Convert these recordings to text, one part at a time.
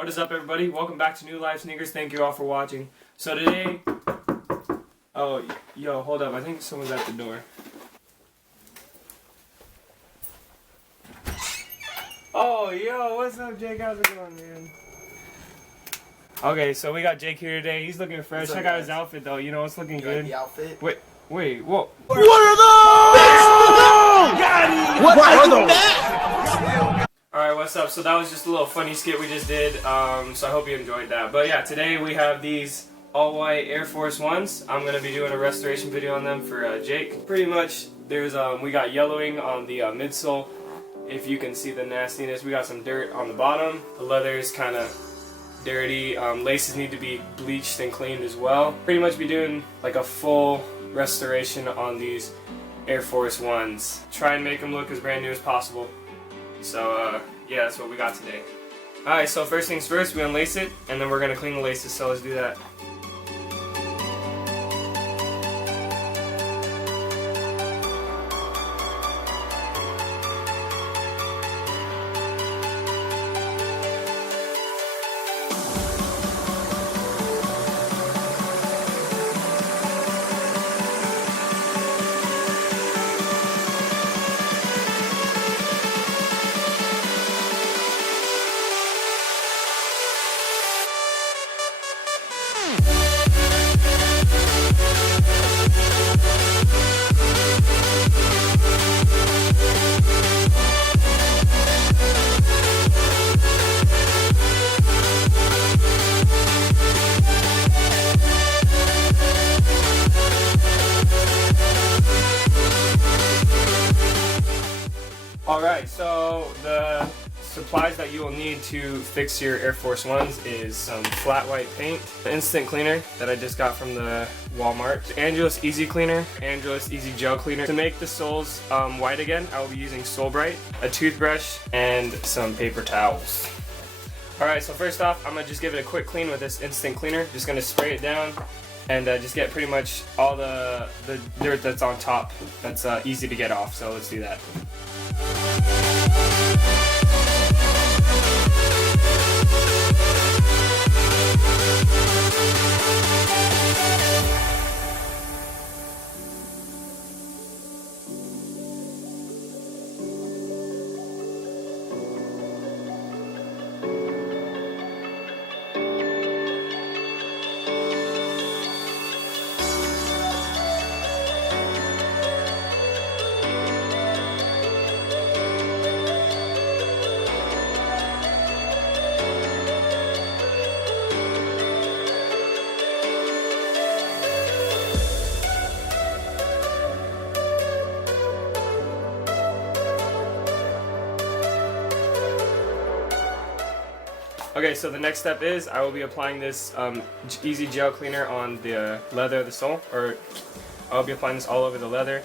What is up, everybody? Welcome back to New Life Sneakers. Thank you all for watching. So today, oh, yo, hold up. I think someone's at the door. Oh, yo, what's up, Jake? How's it going, man? Okay, so we got Jake here today. He's looking fresh. Check out his outfit, though. You know, it's looking good. Like the outfit? Wait, whoa. What are those? What are those? Alright, what's up? So that was just a little funny skit we just did, so I hope you enjoyed that. But yeah, today we have these all-white Air Force Ones. I'm going to be doing a restoration video on them for Jake. Pretty much, there's we got yellowing on the midsole. If you can see the nastiness, we got some dirt on the bottom. The leather is kind of dirty. Laces need to be bleached and cleaned as well. Pretty much be doing like a full restoration on these Air Force Ones. Try and make them look as brand new as possible. So yeah, that's what we got today. Alright, so first things first, we unlace it, and then we're going to clean the laces, so let's do that. Alright, so the supplies that you will need to fix your Air Force Ones is some flat white paint, an instant cleaner that I just got from the Walmart, Angelus Easy Cleaner, Angelus Easy Gel Cleaner. To make the soles white again, I will be using Sole Bright, a toothbrush, and some paper towels. Alright, so first off, I'm going to just give it a quick clean with this instant cleaner. Just going to spray it down and just get pretty much all the dirt that's on top. That's easy to get off, so let's do that. Okay, so the next step is I will be applying this Easy Gel Cleaner on the leather of the sole, or I'll be applying this all over the leather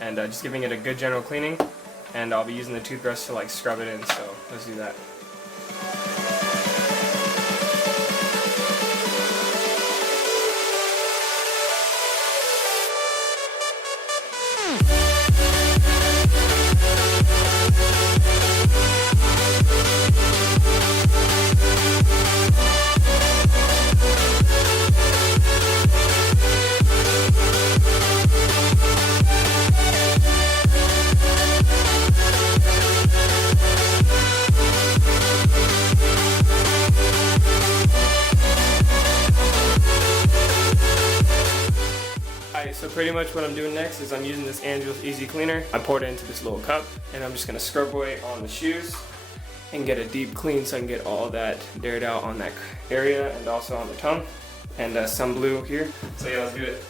and just giving it a good general cleaning, and I'll be using the toothbrush to like scrub it in, so let's do that. So pretty much what I'm doing next is I'm using this Angelus Easy Cleaner. I poured it into this little cup, and I'm just going to scrub away on the shoes and get a deep clean so I can get all that dirt out on that area and also on the tongue, and some blue here. So yeah, let's do it.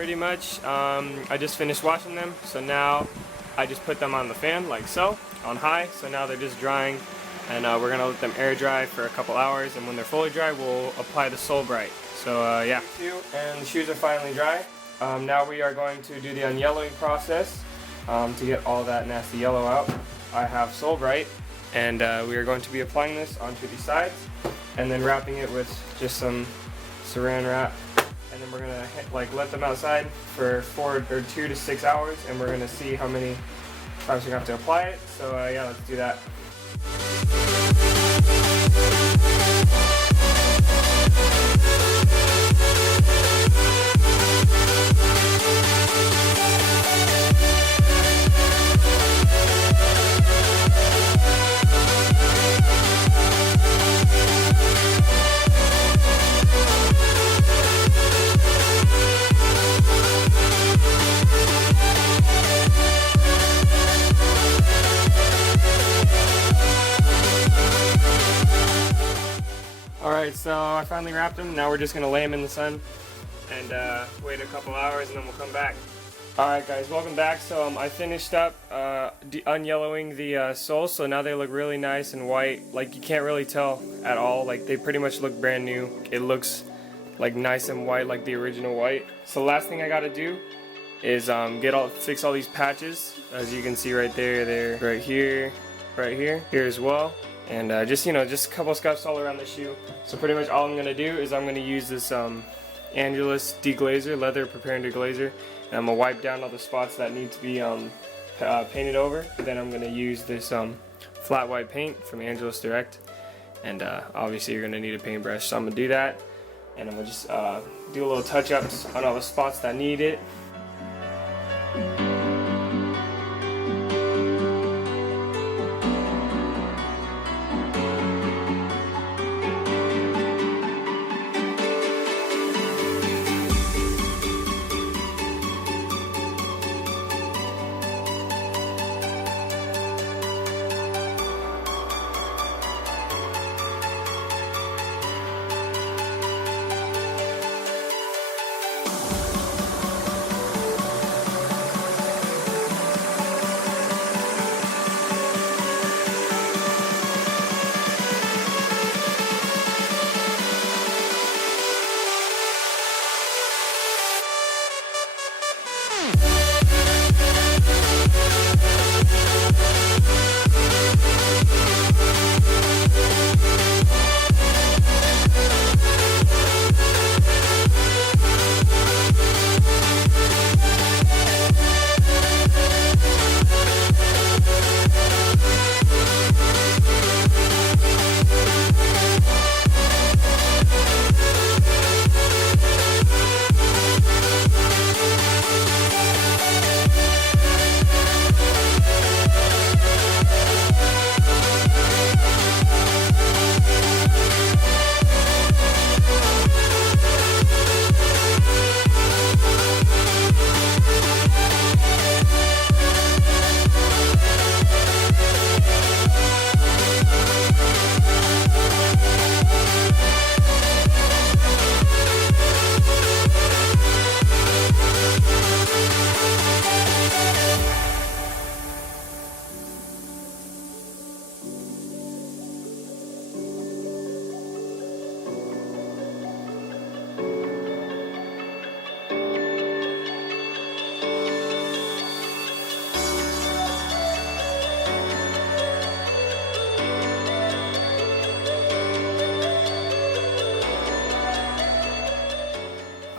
pretty much I just finished washing them, so now I just put them on the fan like so, on high, so now they're just drying, and we're gonna let them air dry for a couple hours, and when they're fully dry we'll apply the Sole Bright. So yeah, and the shoes are finally dry. Now we are going to do the unyellowing process to get all that nasty yellow out. I have Sole Bright, and we are going to be applying this onto the sides and then wrapping it with just some saran wrap, and then we're gonna like let them outside for 2 to 6 hours, and we're gonna see how many times we're gonna have to apply it. So yeah, let's do that. Alright, so I finally wrapped them. Now we're just going to lay them in the sun and wait a couple hours, and then we'll come back. Alright guys, welcome back. So I finished up unyellowing the soles, so now they look really nice and white. Like, you can't really tell at all. Like, they pretty much look brand new. It looks like nice and white, like the original white. So the last thing I got to do is fix all these patches. As you can see right there, right here, here as well. And just a couple scuffs all around the shoe. So pretty much all I'm gonna do is I'm gonna use this Angelus deglazer, leather preparing deglazer, and I'm gonna wipe down all the spots that need to be painted over. Then I'm gonna use this flat white paint from Angelus Direct, and obviously you're gonna need a paintbrush. So I'm gonna do that, and I'm gonna just do a little touch-ups on all the spots that need it.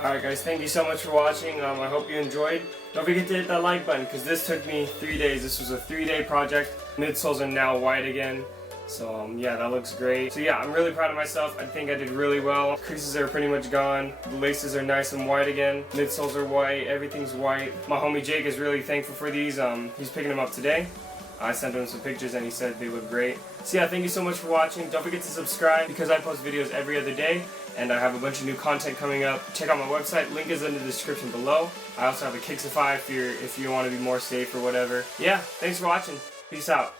Alright guys, thank you so much for watching. I hope you enjoyed. Don't forget to hit that like button, because this took me 3 days. This was a 3-day project. Midsoles are now white again. So yeah, that looks great. So yeah, I'm really proud of myself. I think I did really well. Creases are pretty much gone. The laces are nice and white again. Midsoles are white. Everything's white. My homie Jake is really thankful for these. He's picking them up today. I sent him some pictures and he said they look great. So yeah, thank you so much for watching. Don't forget to subscribe, because I post videos every other day, and I have a bunch of new content coming up. Check out my website. Link is in the description below. I also have a Kixify if you want to be more safe or whatever. Yeah, thanks for watching. Peace out.